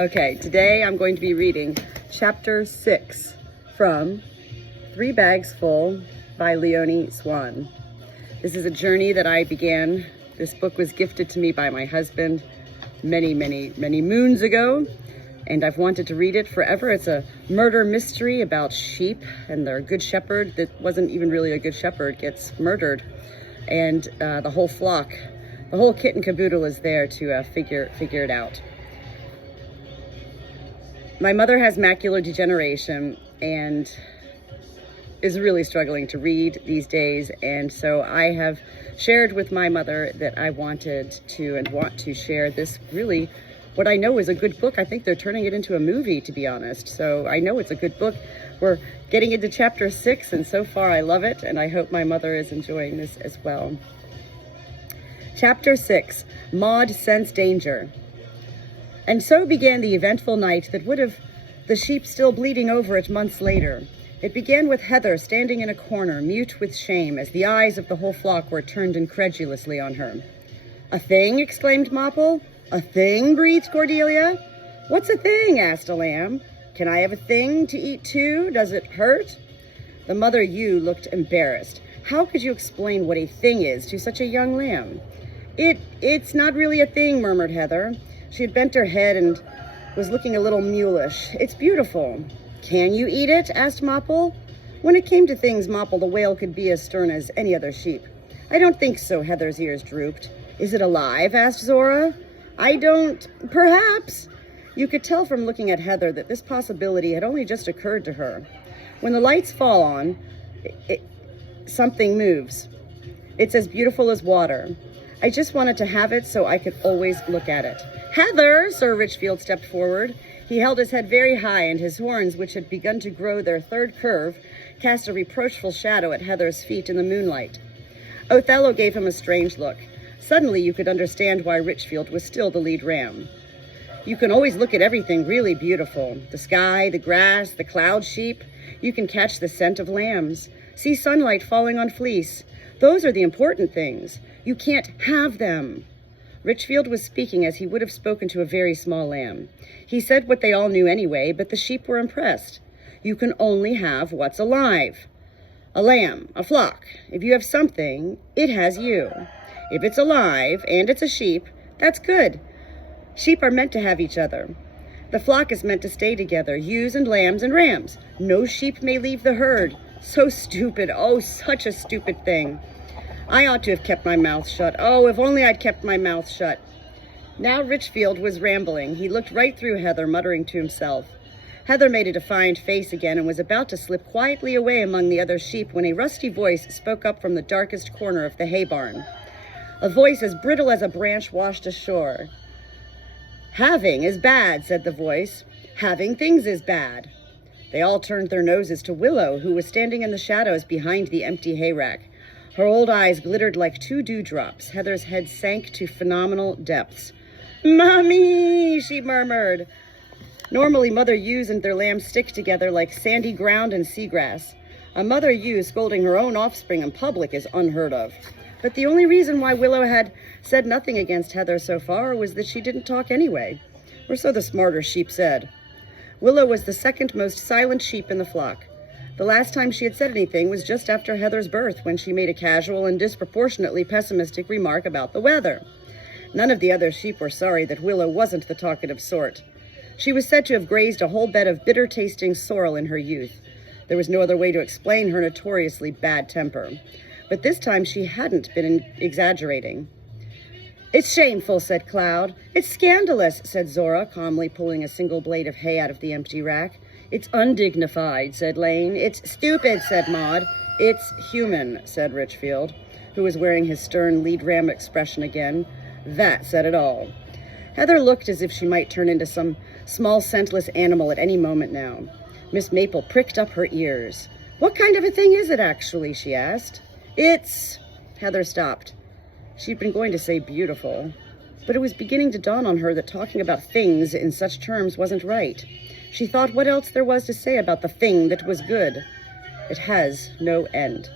Okay, today I'm going to be reading chapter 6 from 3 Bags Full by Leonie Swann. This is a journey that I began. This book was gifted to me by my husband many moons ago, and I've wanted to read it forever. It's a murder mystery about sheep, and their good shepherd that wasn't even really a good shepherd gets murdered, and the whole flock, the whole kit and caboodle is there to figure it out. My mother has macular degeneration and is really struggling to read these days, and so I have shared with my mother that I wanted to and want to share this really what I know is a good book. I think they're turning it into a movie, to be honest, so I know it's a good book. We're getting into chapter 6, and so far I love it, and I hope my mother is enjoying this as well. Chapter 6, Maud Scents Danger. And so began the eventful night that would have the sheep still bleeding over it months later. It began with Heather standing in a corner, mute with shame, as the eyes of the whole flock were turned incredulously on her. "A thing?" exclaimed Mopple. "A thing?" breathed Cordelia. "What's a thing?" asked a lamb. "Can I have a thing to eat too? Does it hurt?" The mother ewe looked embarrassed. "How could you explain what a thing is to such a young lamb?" It's not really a thing," murmured Heather. She had bent her head and was looking a little mulish. "It's beautiful." "Can you eat it?" asked Mopple. When it came to things, Mopple the whale could be as stern as any other sheep. "I don't think so," Heather's ears drooped. "Is it alive?" asked Zora. Perhaps." You could tell from looking at Heather that this possibility had only just occurred to her. When the lights fall on, something moves. It's as beautiful as water. I just wanted to have it so I could always look at it. "Heather!" Sir Richfield stepped forward. He held his head very high, and his horns, which had begun to grow their third curve, cast a reproachful shadow at Heather's feet in the moonlight. Othello gave him a strange look. Suddenly you could understand why Richfield was still the lead ram. "You can always look at everything really beautiful. The sky, the grass, the cloud sheep. You can catch the scent of lambs. See sunlight falling on fleece. Those are the important things. You can't have them." Richfield was speaking as he would have spoken to a very small lamb. He said what they all knew anyway, but the sheep were impressed. You can only have what's alive. A lamb, a flock. If you have something, it has you. If it's alive, and it's a sheep, that's good. Sheep are meant to have each other. The flock is meant to stay together, ewes and lambs and rams. No sheep may leave the herd. So stupid, oh, such a stupid thing. I ought to have kept my mouth shut. Oh, if only I'd kept my mouth shut. Now Richfield was rambling. He looked right through Heather, muttering to himself. Heather made a defiant face again and was about to slip quietly away among the other sheep when a rusty voice spoke up from the darkest corner of the hay barn. A voice as brittle as a branch washed ashore. "Having is bad," said the voice. "Having things is bad." They all turned their noses to Willow, who was standing in the shadows behind the empty hayrack. Her old eyes glittered like 2 dewdrops. Heather's head sank to phenomenal depths. "Mommy," she murmured. Normally, mother ewes and their lambs stick together like sandy ground and seagrass. A mother ewe scolding her own offspring in public is unheard of. But the only reason why Willow had said nothing against Heather so far was that she didn't talk anyway, or so the smarter sheep said. Willow was the second most silent sheep in the flock. The last time she had said anything was just after Heather's birth, when she made a casual and disproportionately pessimistic remark about the weather. None of the other sheep were sorry that Willow wasn't the talkative sort. She was said to have grazed a whole bed of bitter-tasting sorrel in her youth. There was no other way to explain her notoriously bad temper. But this time she hadn't been exaggerating. "It's shameful," said Cloud. "It's scandalous," said Zora, calmly pulling a single blade of hay out of the empty rack. "It's undignified," said Lane. "It's stupid," said Maud. "It's human," said Richfield, who was wearing his stern lead ram expression again. That said it all. Heather looked as if she might turn into some small scentless animal at any moment now. Miss Maple pricked up her ears. "What kind of a thing is it, actually?" she asked. "It's..." Heather stopped. She'd been going to say beautiful, but it was beginning to dawn on her that talking about things in such terms wasn't right. She thought what else there was to say about the thing that was good. "It has no end."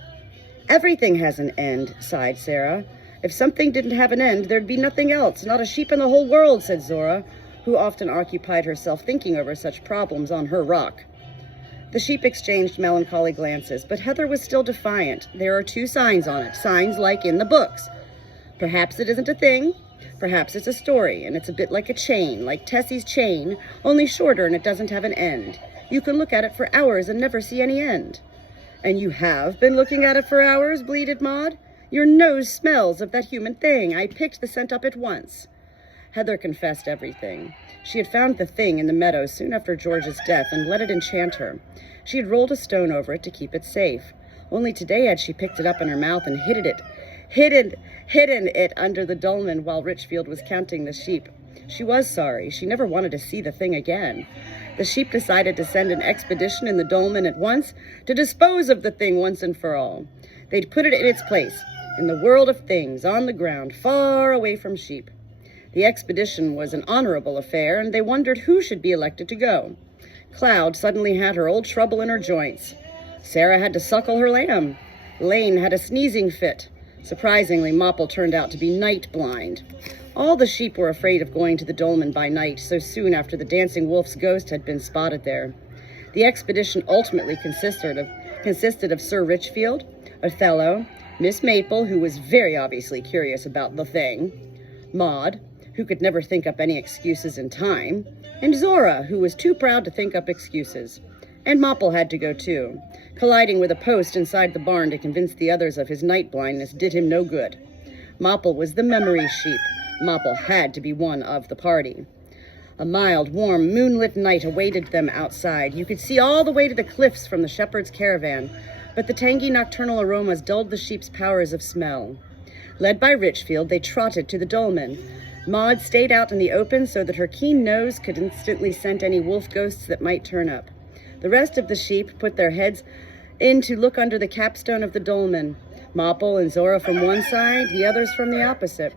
"Everything has an end," sighed Sarah. "If something didn't have an end, there'd be nothing else, not a sheep in the whole world," said Zora. who often occupied herself thinking over such problems on her rock. The sheep exchanged melancholy glances, but Heather was still defiant. There are 2 signs on it, signs like in the books. Perhaps it isn't a thing, perhaps it's a story, and it's a bit like a chain, like Tessie's chain, only shorter and it doesn't have an end. You can look at it for hours and never see any end. And you have been looking at it for hours, bleated Maud. Your nose smells of that human thing. I picked the scent up at once. Heather confessed everything. She had found the thing in the meadow soon after George's death and let it enchant her. She had rolled a stone over it to keep it safe. Only today had she picked it up in her mouth and hidden it under the dolmen while Richfield was counting the sheep. She was sorry. She never wanted to see the thing again. The sheep decided to send an expedition in the dolmen at once to dispose of the thing once and for all. They'd put it in its place, in the world of things, on the ground, far away from sheep. The expedition was an honorable affair, and they wondered who should be elected to go. Cloud suddenly had her old trouble in her joints. Sarah had to suckle her lamb. Lane had a sneezing fit. Surprisingly, Mopple turned out to be night blind. All the sheep were afraid of going to the dolmen by night so soon after the dancing wolf's ghost had been spotted there. The expedition ultimately consisted of Sir Richfield, Othello, Miss Maple, who was very obviously curious about the thing, Maud, who could never think up any excuses in time, and Zora, who was too proud to think up excuses. And Mopple had to go too. Colliding with a post inside the barn to convince the others of his night blindness did him no good. Mopple was the memory sheep. Mopple had to be one of the party. A mild, warm, moonlit night awaited them outside. You could see all the way to the cliffs from the shepherd's caravan, but the tangy nocturnal aromas dulled the sheep's powers of smell. Led by Richfield, they trotted to the dolmen. Maud stayed out in the open so that her keen nose could instantly scent any wolf ghosts that might turn up. The rest of the sheep put their heads in to look under the capstone of the dolmen. Mopple and Zora from one side, the others from the opposite.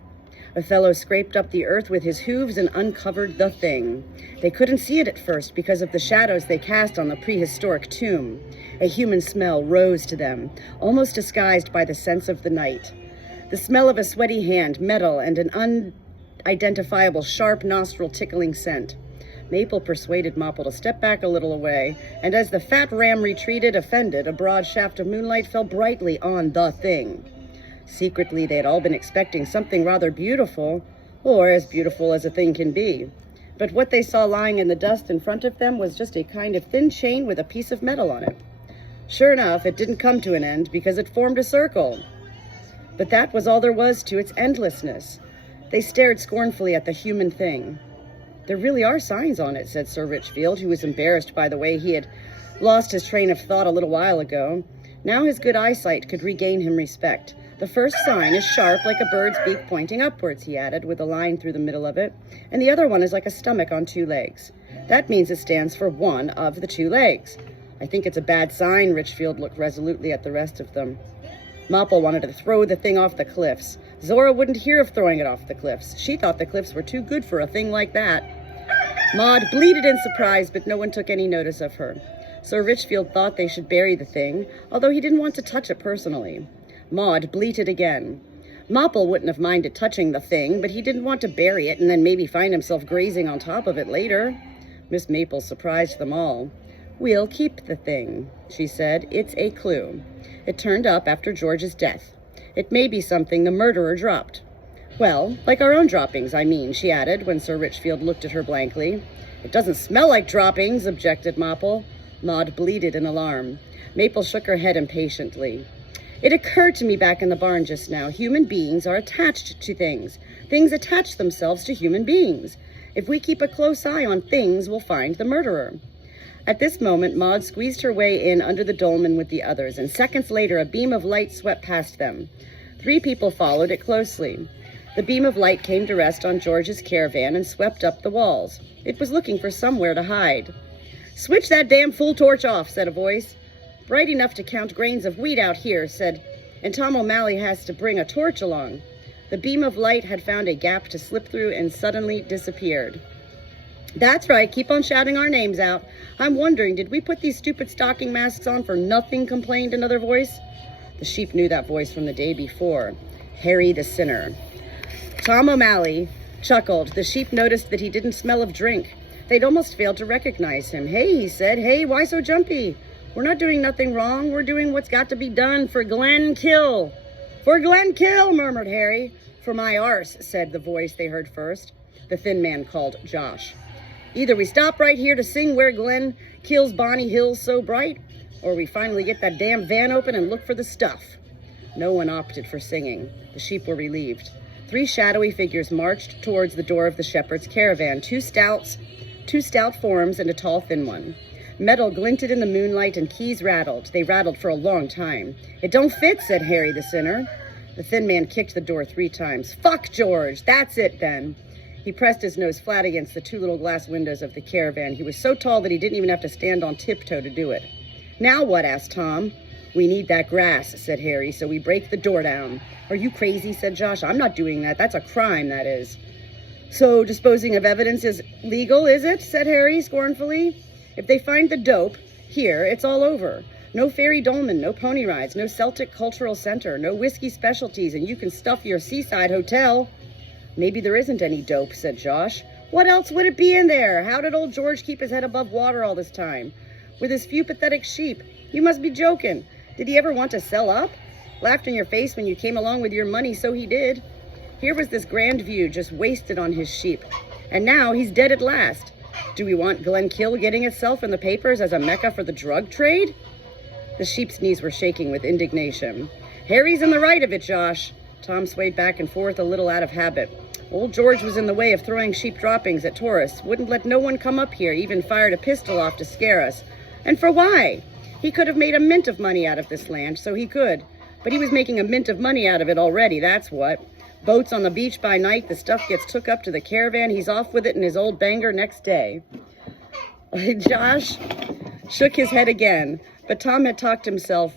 Othello scraped up the earth with his hooves and uncovered the thing. They couldn't see it at first because of the shadows they cast on the prehistoric tomb. A human smell rose to them, almost disguised by the scents of the night. The smell of a sweaty hand, metal, and an unidentifiable sharp nostril tickling scent. Maple persuaded Mopple to step back a little away, and as the fat ram retreated, offended, a broad shaft of moonlight fell brightly on the thing. Secretly, they had all been expecting something rather beautiful, or as beautiful as a thing can be. But what they saw lying in the dust in front of them was just a kind of thin chain with a piece of metal on it. Sure enough, it didn't come to an end because it formed a circle. But that was all there was to its endlessness. They stared scornfully at the human thing. There really are signs on it, said Sir Richfield, who was embarrassed by the way he had lost his train of thought a little while ago. Now his good eyesight could regain him respect. The first sign is sharp like a bird's beak pointing upwards, he added, with a line through the middle of it, and the other one is like a stomach on 2 legs. That means it stands for one of the 2 legs. I think it's a bad sign, Richfield looked resolutely at the rest of them. Mopple wanted to throw the thing off the cliffs. Zora wouldn't hear of throwing it off the cliffs. She thought the cliffs were too good for a thing like that. Maud bleated in surprise, but no one took any notice of her. Sir Richfield thought they should bury the thing, although he didn't want to touch it personally. Maud bleated again. Mopple wouldn't have minded touching the thing, but he didn't want to bury it and then maybe find himself grazing on top of it later. Miss Maple surprised them all. "We'll keep the thing," she said. "It's a clue. It turned up after George's death. It may be something the murderer dropped." "Well, like our own droppings, I mean," she added, when Sir Richfield looked at her blankly. "It doesn't smell like droppings," objected Mopple. Maud bleated in alarm. Maple shook her head impatiently. "It occurred to me back in the barn just now. Human beings are attached to things. Things attach themselves to human beings. If we keep a close eye on things, we'll find the murderer." At this moment, Maud squeezed her way in under the dolmen with the others, and seconds later a beam of light swept past them. 3 people followed it closely. The beam of light came to rest on George's caravan and swept up the walls. It was looking for somewhere to hide. "Switch that damn fool torch off," said a voice. "Bright enough to count grains of wheat out here," said, "and Tom O'Malley has to bring a torch along." The beam of light had found a gap to slip through and suddenly disappeared. "That's right, keep on shouting our names out. I'm wondering, did we put these stupid stocking masks on for nothing?" complained another voice. The sheep knew that voice from the day before. Harry the Sinner. Tom O'Malley chuckled. The sheep noticed that he didn't smell of drink. They'd almost failed to recognize him. "Hey," he said. "Hey, why so jumpy? We're not doing nothing wrong. We're doing what's got to be done for Glenkill." "For Glenkill," murmured Harry. "For my arse," said the voice they heard first. The thin man called Josh. "Either we stop right here to sing Where Glen Kills Bonny Hills So Bright, or we finally get that damn van open and look for the stuff." No one opted for singing. The sheep were relieved. 3 shadowy figures marched towards the door of the shepherd's caravan, two stout forms and a tall, thin one. Metal glinted in the moonlight and keys rattled. They rattled for a long time. "It don't fit," said Harry the sinner. The thin man kicked the door 3 times. "Fuck, George! That's it, then." He pressed his nose flat against the 2 little glass windows of the caravan. He was so tall that he didn't even have to stand on tiptoe to do it. "Now what?" asked Tom. "We need that grass," said Harry, "so we break the door down." "Are you crazy?" said Josh. "I'm not doing that. That's a crime, that is." "So disposing of evidence is legal, is it?" said Harry scornfully. "If they find the dope here, it's all over. No fairy dolmen, no pony rides, no Celtic cultural center, no whiskey specialties, and you can stuff your seaside hotel." "Maybe there isn't any dope," said Josh. "What else would it be in there? How did old George keep his head above water all this time? With his few pathetic sheep? You must be joking. Did he ever want to sell up? Laughed in your face when you came along with your money, so he did. Here was this grand view just wasted on his sheep. And now he's dead at last. Do we want Glenkill getting itself in the papers as a mecca for the drug trade?" The sheep's knees were shaking with indignation. "Harry's in the right of it, Josh." Tom swayed back and forth a little out of habit. "Old George was in the way of throwing sheep droppings at tourists. Wouldn't let no one come up here, even fired a pistol off to scare us. And for why? He could have made a mint of money out of this land, so he could. But he was making a mint of money out of it already, that's what. Boats on the beach by night, the stuff gets took up to the caravan, he's off with it in his old banger next day." Josh shook his head again, but Tom had talked himself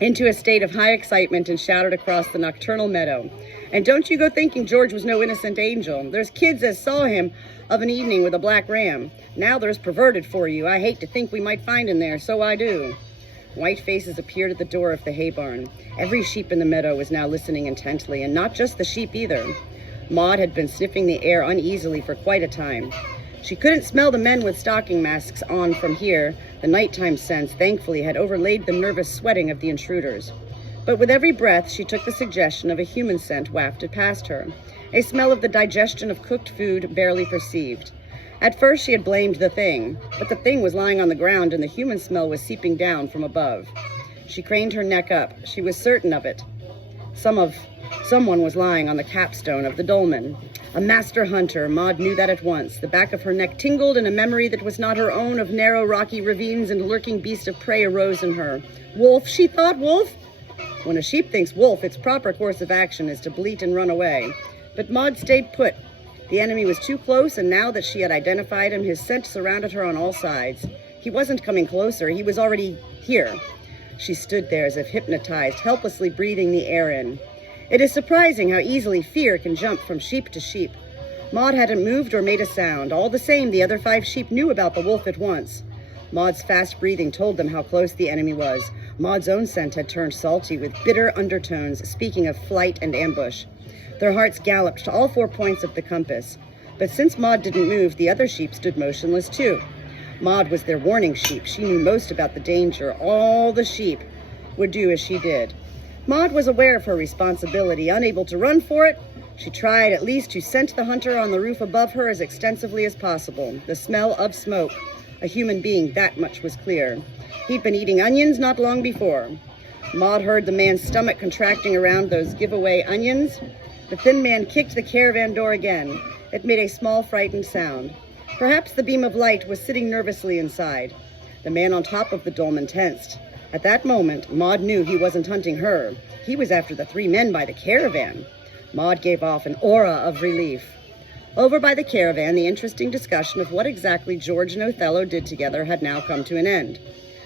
into a state of high excitement and shouted across the nocturnal meadow. "And don't you go thinking George was no innocent angel. There's kids as saw him of an evening with a black ram. Now there's perverted for you. I hate to think we might find in there, so I do." White faces appeared at the door of the hay barn. Every sheep in the meadow was now listening intently, and not just the sheep either. Maud had been sniffing the air uneasily for quite a time. She couldn't smell the men with stocking masks on from here. The nighttime sense, thankfully, had overlaid the nervous sweating of the intruders. But with every breath, she took the suggestion of a human scent wafted past her, a smell of the digestion of cooked food barely perceived. At first she had blamed the thing, but the thing was lying on the ground and the human smell was seeping down from above. She craned her neck up. She was certain of it. Someone was lying on the capstone of the dolmen. A master hunter. Maud knew that at once. The back of her neck tingled, and a memory that was not her own of narrow rocky ravines and lurking beast of prey arose in her. Wolf, she thought, wolf? When a sheep thinks wolf, its proper course of action is to bleat and run away. But Maud stayed put. The enemy was too close, and now that she had identified him, his scent surrounded her on all sides. He wasn't coming closer. He was already here. She stood there as if hypnotized, helplessly breathing the air in. It is surprising how easily fear can jump from sheep to sheep. Maud hadn't moved or made a sound. All the same, the other 5 sheep knew about the wolf at once. Maud's fast breathing told them how close the enemy was. Maud's own scent had turned salty with bitter undertones, speaking of flight and ambush. Their hearts galloped to all 4 points of the compass. But since Maud didn't move, the other sheep stood motionless too. Maud was their warning sheep. She knew most about the danger. All the sheep would do as she did. Maud was aware of her responsibility. Unable to run for it, she tried at least to scent the hunter on the roof above her as extensively as possible. The smell of smoke. A human being, that much was clear. He'd been eating onions not long before. Maud heard the man's stomach contracting around those giveaway onions. The thin man kicked the caravan door again. It made a small, frightened sound. Perhaps the beam of light was sitting nervously inside. The man on top of the dolmen tensed. At that moment, Maud knew he wasn't hunting her. He was after the 3 men by the caravan. Maud gave off an aura of relief. Over by the caravan, the interesting discussion of what exactly George and Othello did together had now come to an end.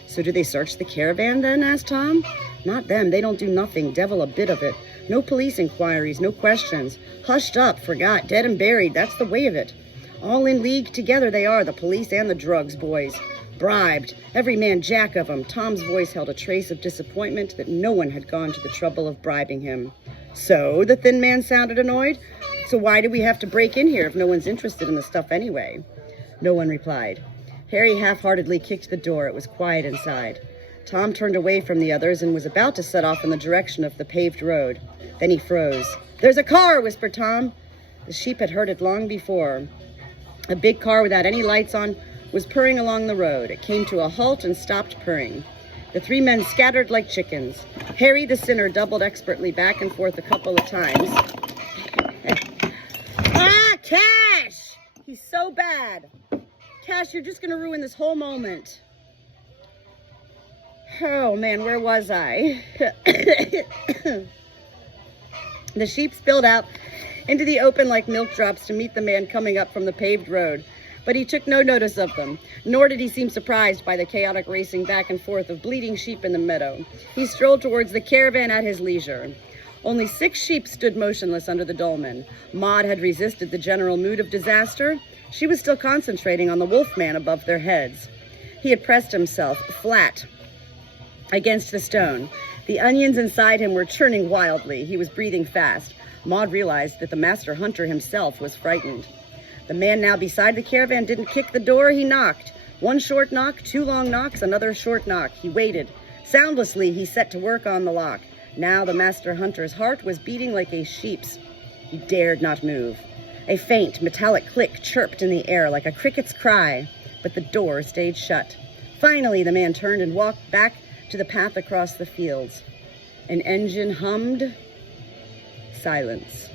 "So do they search the caravan then?" asked Tom. "Not them. They don't do nothing. Devil a bit of it. No police inquiries, no questions. Hushed up, forgot, dead and buried. That's the way of it. All in league together they are, the police and the drugs boys. Bribed. Every man jack of 'em." Tom's voice held a trace of disappointment that no one had gone to the trouble of bribing him. "So?" the thin man sounded annoyed. So why do we have to break in here if no one's interested in the stuff anyway? No one replied. Harry half-heartedly kicked the door. It was quiet inside. Tom turned away from the others and was about to set off in the direction of the paved road. Then he froze. "There's a car," whispered Tom. The sheep had heard it long before. A big car without any lights on was purring along the road. It came to a halt and stopped purring. The three men scattered like chickens. Harry the Sinner doubled expertly back and forth a couple of times. Ah, Cash! He's so bad. Cash, you're just going to ruin this whole moment. Oh, man, where was I? The sheep spilled out into the open like milk drops to meet the man coming up from the paved road. But he took no notice of them, nor did he seem surprised by the chaotic racing back and forth of bleating sheep in the meadow. He strolled towards the caravan at his leisure. Only 6 sheep stood motionless under the dolmen. Maud had resisted the general mood of disaster. She was still concentrating on the wolfman above their heads. He had pressed himself flat against the stone. The onions inside him were churning wildly. He was breathing fast. Maud realized that the master hunter himself was frightened. The man now beside the caravan didn't kick the door, he knocked. 1 short knock, 2 long knocks, another short knock. He waited. Soundlessly, he set to work on the lock. Now the master hunter's heart was beating like a sheep's. He dared not move. A faint, metallic click chirped in the air like a cricket's cry, but the door stayed shut. Finally, the man turned and walked back to the path across the fields. An engine hummed. Silence.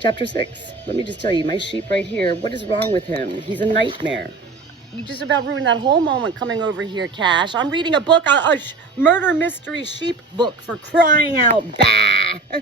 Chapter 6. Let me just tell you, my sheep right here, what is wrong with him? He's a nightmare. You just about ruined that whole moment coming over here, Cash. I'm reading a book, a murder mystery sheep book, for crying out. Bah!